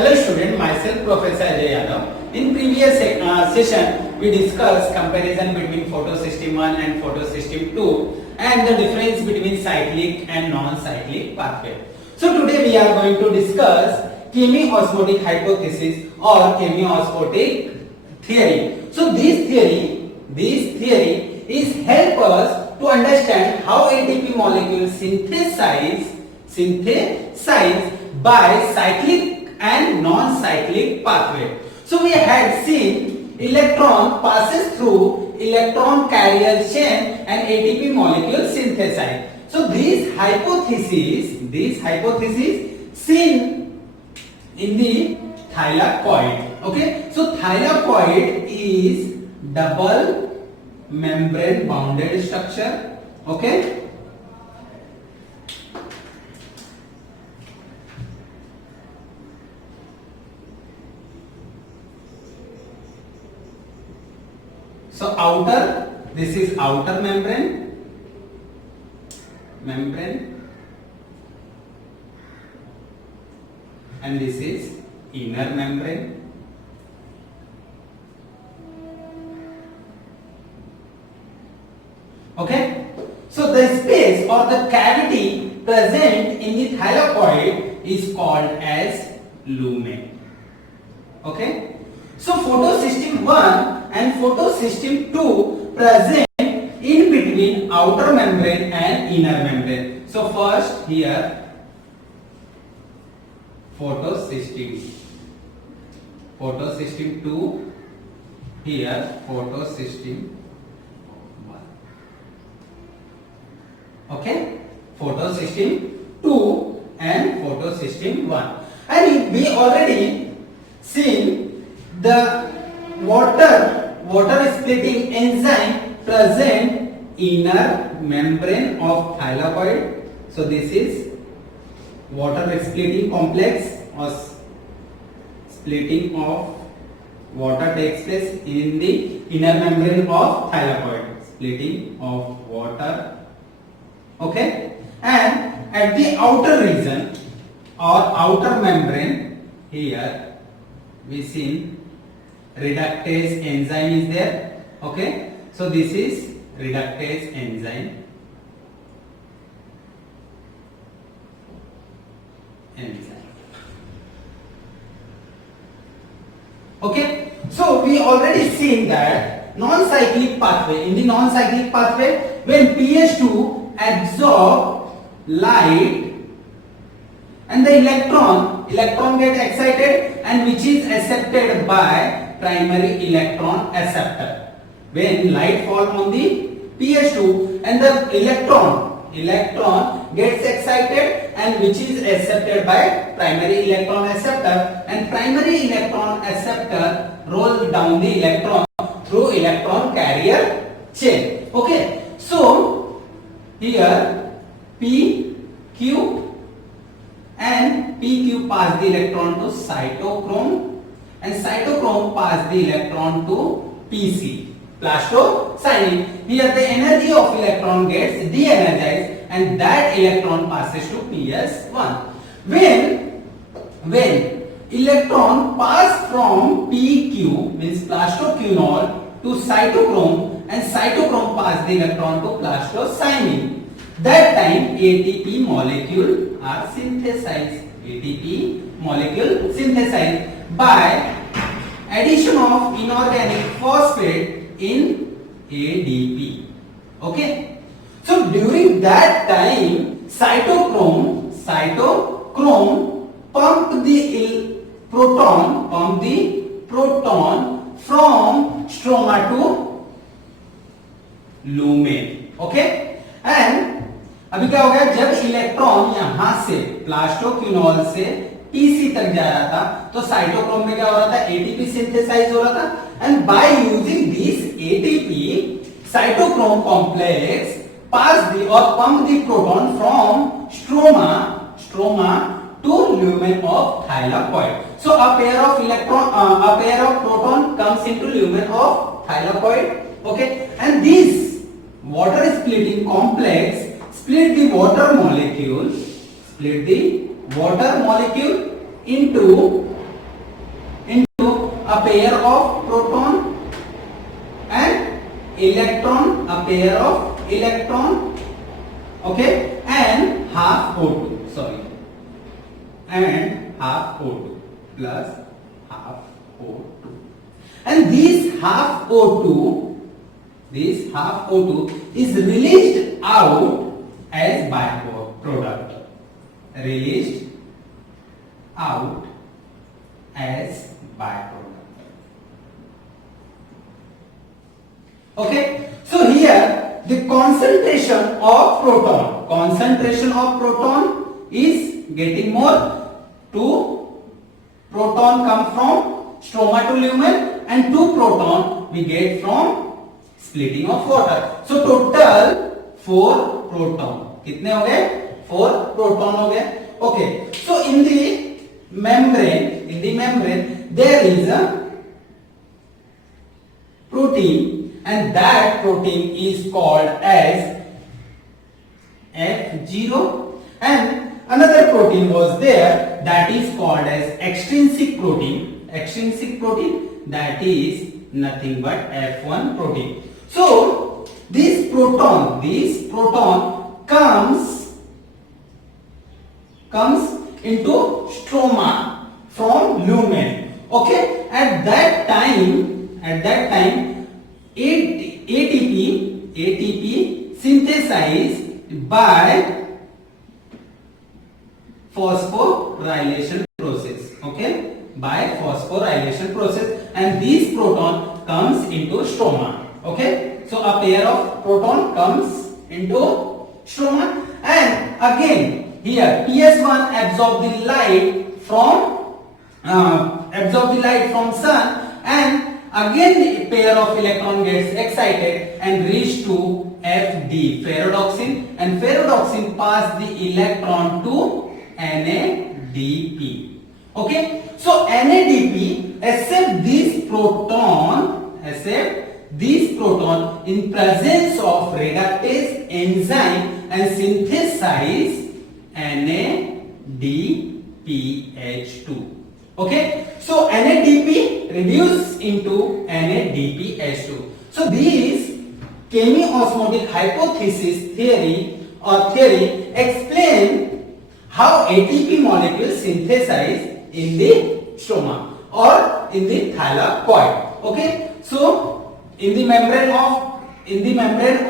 Hello student, myself Professor Ajay Yadav. In previous session, we discussed comparison between photosystem 1 and photosystem 2 and the difference between cyclic and non-cyclic pathway. So today we are going to discuss chemiosmotic hypothesis or chemiosmotic theory. So this theory is help us to understand how ATP molecules synthesize by cyclic and non-cyclic pathway. So we had seen electron passes through electron carrier chain and ATP molecule synthesize. So these hypotheses seen in the thylakoid. Okay, so thylakoid is double membrane bounded structure. Okay. So this is outer membrane, and this is inner membrane. Okay, so the space or the cavity present in the thylakoid is called as lumen. Okay, so photosystem 1 and photosystem 2 present in between outer membrane and inner membrane. So first here photosystem 2, here photosystem 1. Okay, photosystem 2 and photosystem 1. And we already seen the water splitting enzyme present inner membrane of thylakoid. So this is water splitting complex or splitting of water takes place in the inner membrane of thylakoid. Splitting of water. Okay, and at the outer region or outer membrane, here we see reductase enzyme is there. Okay, so this is reductase enzyme. Okay, so we already seen that non-cyclic pathway. In the non-cyclic pathway, when pH2 absorb light and the electron get excited and which is accepted by primary electron acceptor. When light fall on the pH2 and the electron gets excited and which is accepted by primary electron acceptor, and primary electron acceptor roll down the electron through electron carrier chain. Okay, so here PQ and PQ pass the electron to cytochrome and cytochrome pass the electron to PC, plastocyanin. Here the energy of electron gets de-energized and that electron passes to PS1. When electron pass from PQ means plastoquinol to cytochrome and cytochrome pass the electron to plastocyanin, that time ATP molecule are synthesized. ATP molecule synthesized by addition of inorganic phosphate in ADP. Okay, so during that time cytochrome pump the proton from stroma to lumen. Okay, and अभी क्या हो गया, जब electron यहां से प्लास्टोक्विनोल से PC तक जा रहा था तो साइटोक्रोम में क्या हो रहा था, एटीपी सिंथेसाइज हो रहा था, and by using this ATP cytochrome complex pass the और pump the proton from stroma to lumen of thylakoid. So a pair of proton comes into lumen of thylakoid. Okay, and this water splitting complex split the water molecule into a pair of proton and electron, a pair of electron, okay, and half O2, sorry, and half O2 plus half O2. And this half O2, is released out as byproduct. Released out as byproduct. Okay, so here the concentration of proton is getting more. 2 proton come from stroma to lumen and 2 proton we get from splitting of water. So total 4 proton. कितने हो गए? 4 proton हो गए. Okay, so in the membrane there is a protein, and that protein is called as F0, and another protein was there that is called as extrinsic protein. Extrinsic protein, that is nothing but F1 protein. So this proton comes into stroma from lumen. Okay, at that time ATP synthesized by phosphorylation process. Okay, by phosphorylation process, and this proton comes into stroma. Okay, so a pair of proton comes into stroma, and again here PS1 absorb the light from sun, and again the pair of electron gets excited and reach to FD, ferredoxin, and ferredoxin pass the electron to NADP. Okay, so NADP accept this proton in presence of reductase enzyme and synthesize NADPH2. Okay, so NADP reduce into NADPH2. So this chemiosmotic hypothesis theory explain how ATP molecules synthesize in the stroma or in the thylakoid. Okay, so in the membrane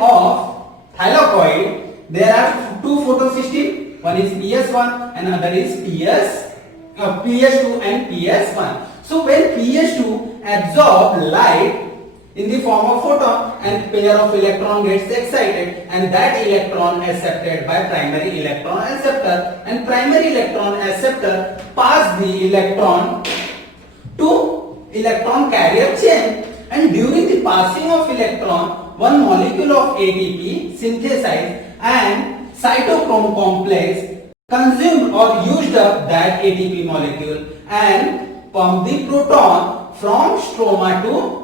of thylakoid there are 2 photosystems. One is PS1 and another is PS2 and PS1. So when PS2 absorb light in the form of photon, and pair of electron gets excited, and that electron accepted by primary electron acceptor, and primary electron acceptor pass the electron to electron carrier chain, and during the passing of electron, one molecule of ATP synthesized and cytochrome complex consumed or used up that ATP molecule and pump the proton from stroma to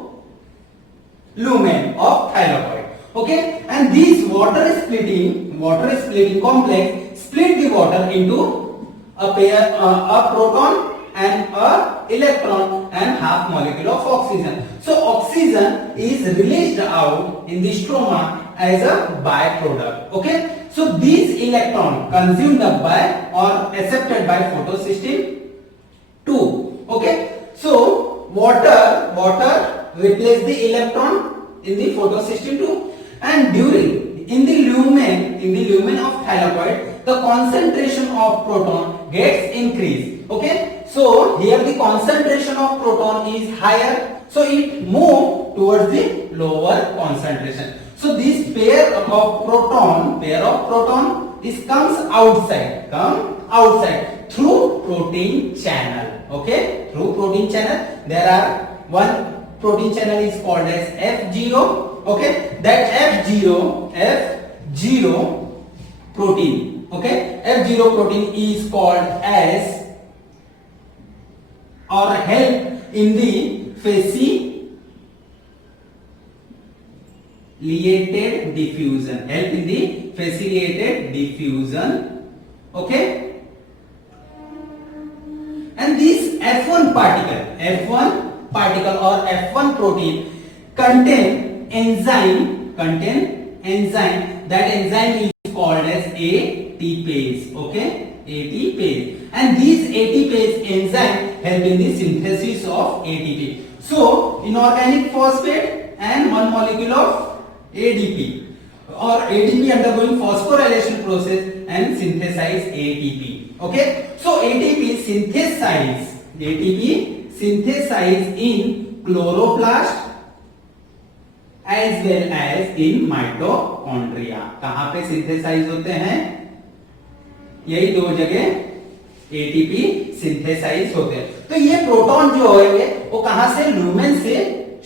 lumen of thylakoid. Okay, and this water splitting complex split the water into a proton and a electron and half molecule of oxygen. So oxygen is released out in the stroma as a byproduct. Okay, so these electron consumed up by or accepted by photosystem 2. Okay, so water replace the electron in the photosystem 2, and in the lumen of thylakoid the concentration of proton gets increased. Okay, so here the concentration of proton is higher, so it move towards the lower concentration. So this pair of proton comes outside through protein channel. Okay, through protein channel there are one protein channel is called as F0. Okay, that F0 protein. Okay, F0 protein is called as or help in the facilitated diffusion. Okay, and this F1 particle or F1 protein contain enzyme, that enzyme is called as ATPase. Okay, ATPase, and these ATPase enzyme help in the synthesis of ATP. So inorganic phosphate and one molecule of ADP or ADP undergoing phosphorylation process and synthesize ATP. Okay, so ATP synthesize in chloroplast as well as in mitochondria. कहां पे synthesise होते हैं? यही दो जगह ATP synthesise होते हैं. तो ये प्रोटॉन जो होंगे वो कहां से? लूमेन से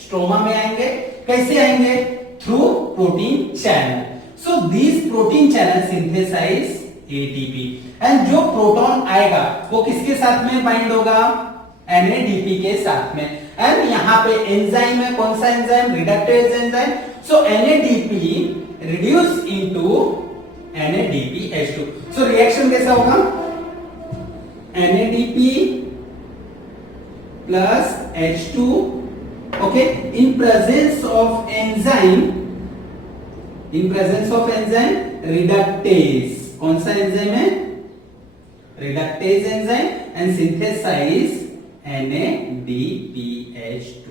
स्ट्रोमा में आएंगे. कैसे आएंगे? Through protein channel. So these protein channel synthesize ATP, and जो प्रोटॉन आएगा वो किसके साथ में बाइंड होगा? NADP के साथ में. एंड यहां पे एंजाइम है, कौन सा enzyme? Reductase enzyme. So NADP reduce into NADPH2. So reaction कैसा होगा? NADP plus H2. Okay, in presence of enzyme reductase. कौन सा एंजाइम है? Reductase enzyme, and synthesize NADPH2.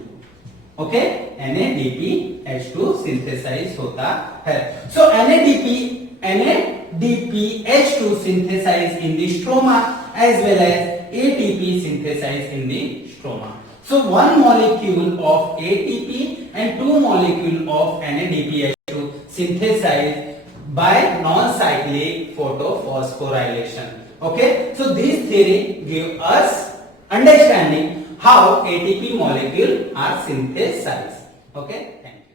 Okay, NADPH2 synthesize होता है. सो NADPH2 synthesized in the stroma as well as ATP synthesized in the stroma. So one molecule of ATP and two molecule of NADPH2 synthesized by non-cyclic photophosphorylation. Okay, so this theory give us understanding how ATP molecule are synthesized. Okay, thank you.